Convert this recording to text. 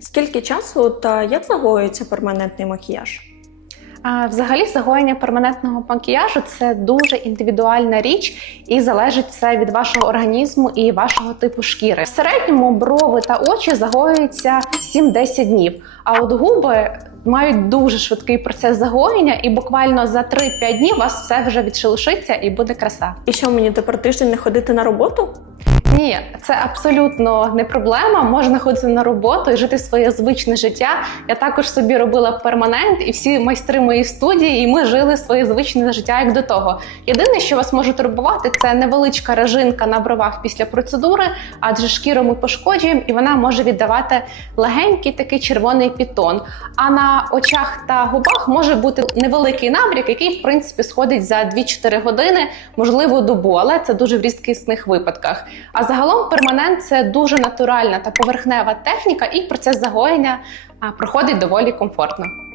Скільки часу та як загоюється перманентний макіяж? А взагалі загоєння перманентного макіяжу це дуже індивідуальна річ і залежить все від вашого організму і вашого типу шкіри. В середньому брови та очі загоюються 7-10 днів. А от губи мають дуже швидкий процес загоєння, і буквально за 3-5 днів у вас все вже відшелушиться і буде краса. І що мені тепер тиждень не ходити на роботу? Ні, це абсолютно не проблема. Можна ходити на роботу і жити своє звичне життя. Я також собі робила перманент, і всі майстри моєї студії, і ми жили своє звичне життя як до того. Єдине, що вас може турбувати, це невеличка режинка на бровах після процедури, адже шкіру ми пошкоджуємо, і вона може віддавати легенький такий червоний пітон. А на очах та губах може бути невеликий набряк, який в принципі сходить за 2-4 години, можливо, добу, але це дуже в рідкісних випадках. А загалом перманент це дуже натуральна та поверхнева техніка, і процес загоєння проходить доволі комфортно.